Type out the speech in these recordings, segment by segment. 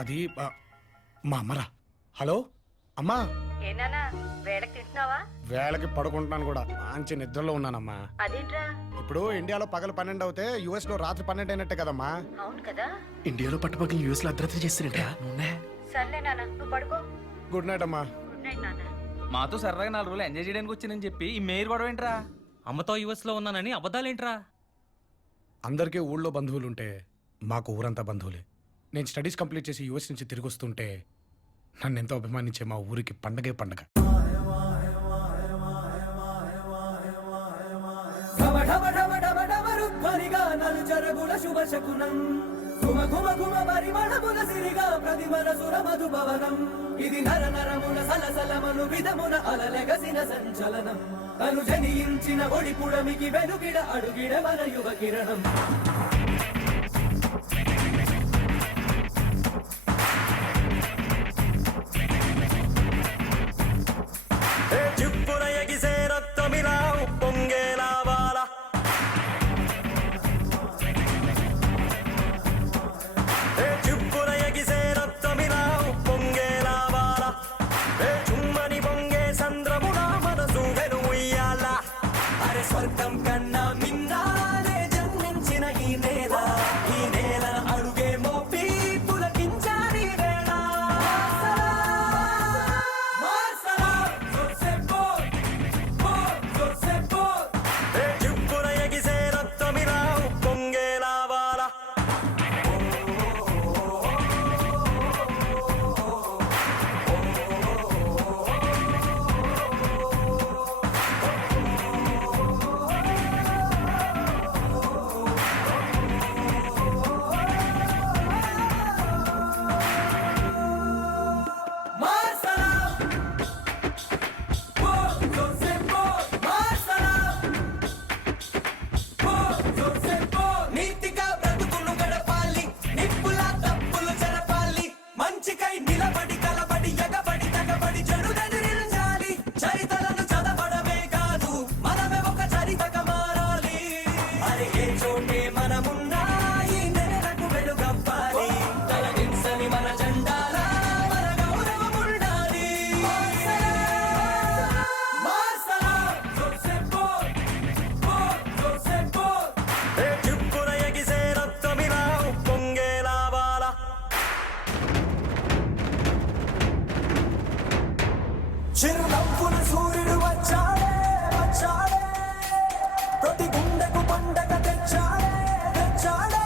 అది మా అమ్మరా. హలో అమ్మా. ఏనానా వేళకి తింటున్నావా? వేళకి పడుకుంటున్నాను కూడా, మంచి నిద్రలో ఉన్నానమ్మా. అదేంట్రా? ఇప్పుడు ఇండియాలో పగలు 12 అవుతే యుఎస్ లో రాత్రి 12 అయినట్టే కదమ్మా. అవును కదా. ఇండియాలో పట్టుపక్కల యూఎస్ లో అర్ధరాత్రి చేస్తారంట. సర్లే నాన్న, నువ్వు పడుకో. గుడ్ నైట్ అమ్మా. గుడ్ నైట్ నాన్న. మాతో సరదాగా 4 రోజులు ఎంజాయ్ చేయడానికి వచ్చిందని చెప్పి ఈ మేయర్ గొడవ ఏంట్రా? అమ్మతో యుఎస్ లో ఉన్నానని అబద్ధాలేంట్రా? అందరికీ ఊళ్ళో బంధువులుంటే మాకు ఊరంతా బంధువులే. నేను స్టడీస్ కంప్లీట్ చేసి యుఎస్ నుంచి తిరిగి వస్తుంటే నన్ను ఎంతో అభిమానించే మా ఊరికి పండగే పండగ. ఇది నర నరమున సలసలమను విధమున అలలెగసిన సంచలనం తను జనించిన ఒడి పుడమికి వెలుగిడ అడుగిడ మన యువ కిరణం. స్వర్గం కన్నా మిన్నాలే జన్మించిన ఈ నేల, ఈ నేల అడుగే మోపి పులకించాలి వేళ. చుప్పున ఎగిసే రక్తమిలా పొంగేలావాలా. చిరునవ్వున సూర్యుడు వచ్చాడే వచ్చాడే, ప్రతి గుండెకు పండగ తెచ్చాడే తెచ్చాడే.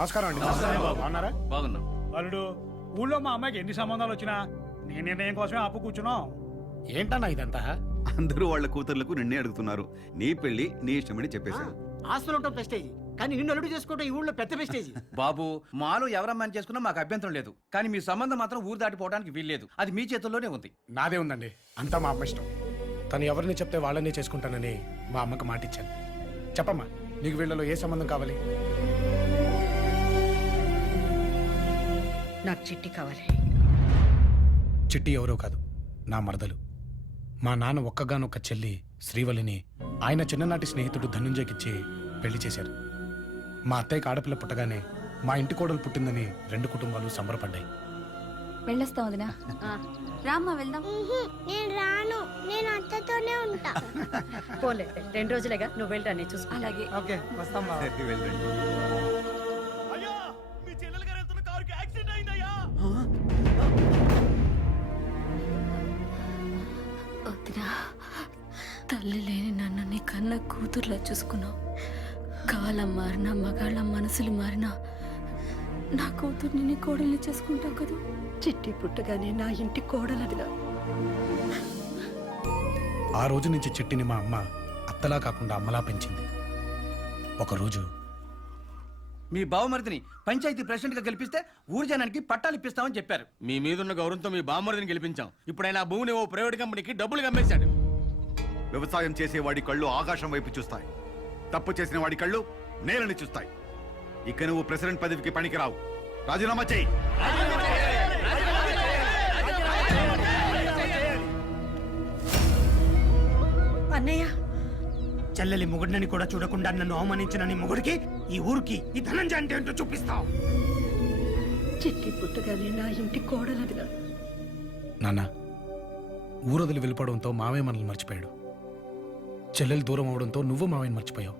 నమస్కారం అండి. బాగున్నారా? బాగున్నాం. అల్లుడు, ఊళ్ళో మా అమ్మాయికి ఎన్ని సంబంధాలు వచ్చినా నీ నిర్ణయం కోసమే ఆపు కూర్చున్నాం. ఏంటన్నా ఇదంతా? అందరూ వాళ్ళ కూతుర్లకు నిన్నే అడుగుతున్నారు. నీ పెళ్లి నీ ఇష్టమని చెప్పేశారు. ఆస్తులు ఉండటం ప్రెస్టేజ్, కానీ నిన్ను అల్లుడు చేసుకోవడం ఈ ఊళ్ళో పెద్ద ప్రెస్టేజ్. బాబు, మాలో ఎవరమ్మని చేసుకున్నా మాకు అభ్యంతరం లేదు, కానీ మీ సంబంధం మాత్రం ఊరు దాటిపోవడానికి వీల్లేదు. అది మీ చేతుల్లోనే ఉంది. నాదే ఉందండి, అంతా మా అమ్మ ఇష్టం. తను ఎవరిని చెప్తే వాళ్ళని చేసుకుంటానని మా అమ్మకి మాట ఇచ్చాను. చెప్పమ్మా, నీకు వీళ్ళలో ఏ సంబంధం కావాలి? నాకు చిట్టి కావాలి. చిట్టి ఎవరో కాదు, నా మరదలు. మా నాన్న ఒక్కగానొక్క చెల్లి శ్రీవల్లిని ఆయన చిన్ననాటి స్నేహితుడు ధనుంజయ్కిచ్చి పెళ్లి చేశారు. మా అత్తయ్యకి ఆడపిల్ల పుట్టగానే మా ఇంటి కోడలు పుట్టిందని 2 కుటుంబాలు సంబరపడ్డాయి. వెళ్ళొస్తాం వదినా. రామ్మా వెళ్దాం. నేను రాను, నేను అత్తతోనే ఇక్కడనే ఉంటా. పోలే 2 రోజులేగా నువ్వు వెళ్ళరా నేను చూసుకో. అలాగే. ఓకే వస్తాం బావ. సరే, వెళ్ళండి. అయ్యా మీ చెల్లెలు గారు వెళ్తున్న కారుకి యాక్సిడెంట్ అయిందయ్యా. వద్దురా, తల్లి లేని నన్ను నీ కన్న కూతుర్లా చూసుకున్నావు. కాలం మారినా మగాళ్ళ మనసులు మారినా నా కూతుర్ని నీ కోడల్ని చేసుకుంటావు కదా. చిట్టి పుట్టగానే నా ఇంటి కోడలదిగా. ఆ రోజు నుంచి చిట్టిని మా అమ్మ అత్తలా కాకుండా అమ్మలా పెంచింది. ఒకరోజు మీ బావమరిదిని పంచాయతీ ప్రెసిడెంట్ గా గెలిపిస్తే ఊరు జనానికి పట్టాలు ఇప్పిస్తామని చెప్పారు. మీ మీదున్న గౌరవంతో మీ బామ్మరిదిని గెలిపించాం. ఇప్పుడు ఆయన ఆ భూమిని ఓ ప్రైవేట్ కంపెనీకి డబ్బులు కమ్మేశాడు. వ్యవసాయం చేసేవాడి కళ్ళు ఆకాశం వైపు చూస్తాయి, తప్పు చేసిన వాడి కళ్ళు నేలని చూస్తాయి. ఇక నువ్వు ప్రెసిడెంట్ పదవికి పనికిరావు. రాజీనామా చేయి. అన్నయ్య చెల్లెలి మొగుడిని కూడా చూడకుండా నన్ను అవమానించిన నీ మొగుడికి, ఈ ఊరికి ఈ ధనంజయ అంటే ఏంటో చూపిస్తావు. చిట్టి పుట్టగానే నా ఇంటి కోడలదిగా. నాన్న, ఊరొదిలి వెళ్ళిపోవడంతో మావయ్య మనల్ని మర్చిపోయాడు. చెల్లెలు దూరం అవడంతో నువ్వు మావయ్యని మర్చిపోయావు.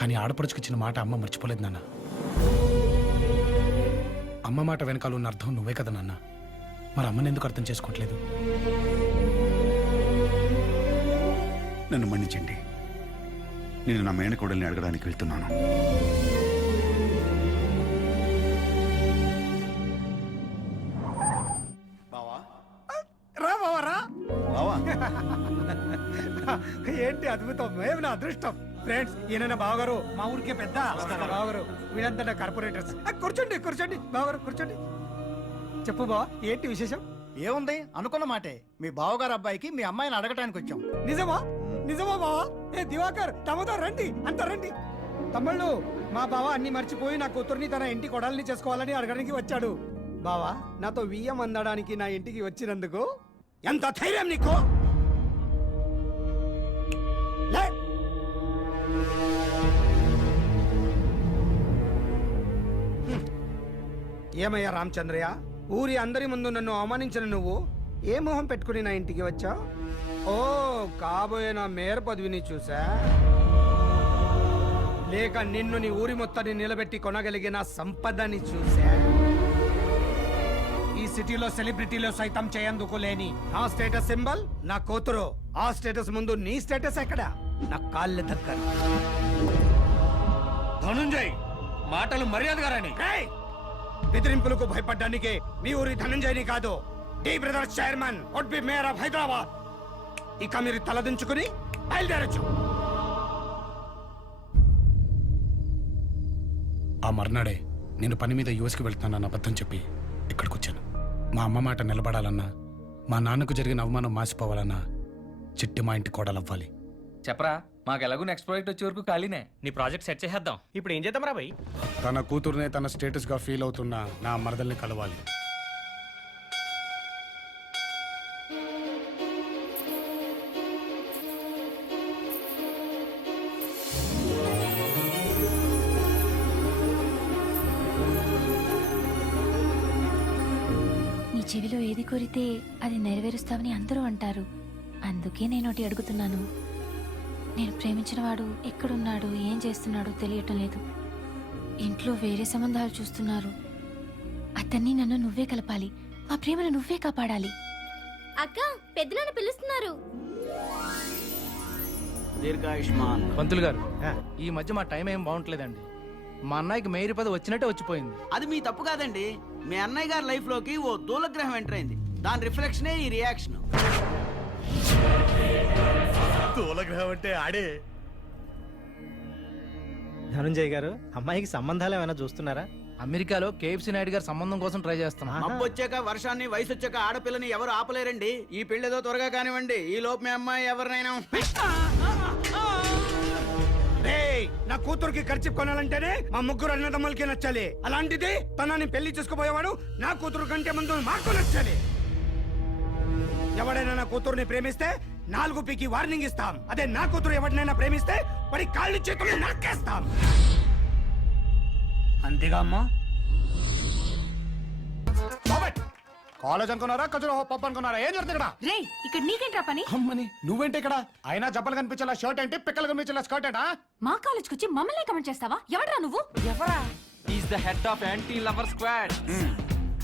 కానీ ఆడపడుచుకిచ్చిన మాట అమ్మ మర్చిపోలేదు నాన్న. అమ్మ మాట వెనకాల ఉన్న అర్థం నువ్వే కదా నాన్న. మరి అమ్మని ఎందుకు అర్థం చేసుకోవట్లేదు? నన్ను మన్నించండి. నేను నా మేనకోడల్ని అడగడానికి వెళ్తున్నాను. రా బావా రా. బావా, ఏంటి అద్భుతం, ఏమి నా అదృష్టం. ఫ్రెండ్స్, ఈయన నా బావగారు, మా ఊరికే పెద్ద బావగారు. వీళ్ళంతా నా కార్పొరేటర్స్. కూర్చోండి కూర్చోండి బావగారు, కూర్చోండి. చెప్పు బావ, ఏంటి విశేషం? ఏముంది, అనుకున్న మాటే. మీ బావగారు అబ్బాయికి మీ అమ్మాయిని అడగటానికి వచ్చాం. నిజమా నిజమా బావా? ఏ దివాకర్, తమతో రండి, అంత రండి. తమ్ముళ్ళు, మా బావ అన్ని మర్చిపోయి నా కూతుర్ని తన ఇంటి కొడాలని చేసుకోవాలని అడగడానికి వచ్చాడు. బావా, నాతో వియ్యం అందడానికి నా ఇంటికి వచ్చినందుకు ఎంత ధైర్యం నీకు? లే. ఏమయ్యా రామచంద్రయ్య, ఊరి అందరి ముందు నన్ను అవమానించిన నువ్వు ఏ మొహం పెట్టుకుని నా ఇంటికి వచ్చావు? ఓ, కాబోయే నా మేయర్ పదవిని చూసా, లేక నిన్ను నీ ఊరి మొత్తాన్ని నిలబెట్టి కొనగలిగిన సంపదని చూసా? ఈ సిటీలో సెలబ్రిటీలో సైతం చేయందుకు లేని నా స్టేటస్ సింబల్ నా కూతురు. ఆ స్టేటస్ ముందు నీ స్టేటస్ ఎక్కడ? నా కాళ్ళ దగ్గర. ధనుంజయ్, మాటలు మర్యాదగా రాని. ఏయ్! బెదిరింపులకు భయపడ్డానికి మీ ఊరి ధనంజయని కాదు, T brothers chairman would be mayor of Hyderabad. ఇక మీరు తలదించుకుని బయలుదేరచ్చు. ఆ మర్నాడే నేను పని మీద యుఎస్కి వెళ్తున్నానన్న అబద్ధం చెప్పి ఇక్కడికి వచ్చాను. మా అమ్మ మాట నిలబడాలన్నా, మా నాన్నకు జరిగిన అవమానం మాసిపోవాలన్నా చిట్టి మా ఇంటి కోడలవ్వాలి. చెప్పరా, మాకు ఎలాగో నెక్స్ట్ ప్రాజెక్ట్ వచ్చే వరకు ఖాళీనే. నీ ప్రాజెక్ట్ సెట్ చేసేద్దాం. ఇప్పుడు ఏం చేద్దాం రా భయ్? తన కూతురునే తన స్టేటస్గా ఫీల్ అవుతున్న నా మరదల్ని కలవాలి. నీ చెవిలో ఏది కోరితే అది నెరవేరుస్తావని అందరూ అంటారు. అందుకే నేను ఒకటి అడుగుతున్నాను. నేను ప్రేమించిన వాడు ఎక్కడున్నాడు, ఏం చేస్తున్నాడో తెలియటం లేదు. ఇంట్లో వేరే సంబంధాలు చూస్తున్నారు. అతన్ని నన్ను నువ్వే కలపాలి. ఆ ప్రేమను నువ్వే కాపాడాలి. అక్క, పెద్దలను పిలుస్తున్నారు. దీర్ఘాయుష్మాన్. పంతులు గారు, ఈ మధ్య మా టైం ఏం బాగుంటలేదండి. మా అన్నయ్యకి మేరీ పదవి వచ్చినట్టే వచ్చిపోయింది. అది మీ తప్పు కాదండి. మీ అన్నయ్య గారి లైఫ్ లోకి ఓ దూలగ్రహం ఎంటర్ అయింది. దాని రిఫ్లెక్షనే ఈ రియాక్షన్. తోలగ్రహం అంటే ఆడే. ధనుంజయ్ గారు, అమ్మాయికి సంబంధాలు ఏమైనా చూస్తున్నారా? అమెరికాలో కేఎఫ్సి నాయుడు గారి సంబంధం కోసం ట్రై చేస్తున్నా. మబ్బు వచ్చాక, వర్షాన్ని, వయసు వచ్చాక ఆడపిల్లని ఎవరు ఆపలేరండి. ఈ పెళ్లిదో త్వరగా కానివ్వండి. ఈ లోపు మీ అమ్మాయి ఎవరినైనా. ఏయ్, నా కూతురుకి ఖర్చు కొనాలంటేనే మా ముగ్గురు అన్నదమ్ములకి నచ్చాలి. అలాంటిది తనని పెళ్లి చేసుకుపోయేవాడు నా కూతురు కంటే ముందు మాకు నచ్చాలి. ఎవడైనా నా కూతురుని ప్రేమిస్తే 4 పీకి వార్నింగ్ ఇస్తాం. అదే నా కూతురు ఎవరినైనా ప్రేమిస్తే వాడి కాళ్ళు చేతులు నరికేస్తాం. అంతేగా అమ్మా? కాలేజ్ అనుకున్నారా ఖజురో పప్పు అనుకున్నారా ఏం జరుగుతుంది ఇక్కడ రే ఇక్కడ నీకేంట్రా పని అమ్మని నువ్వేంటి ఇక్కడ అయినా జబ్బలు కనిపించేలా షర్ట్ ఏంటి పిక్కలు కనిపించేలా స్కర్ట్ ఏంటా మా కాలేజ్కి వచ్చి మమ్మల్ని కమెంట్ చేస్తావా ఎవడ్రా నువ్వు ఎవరా is the head of anti lover squad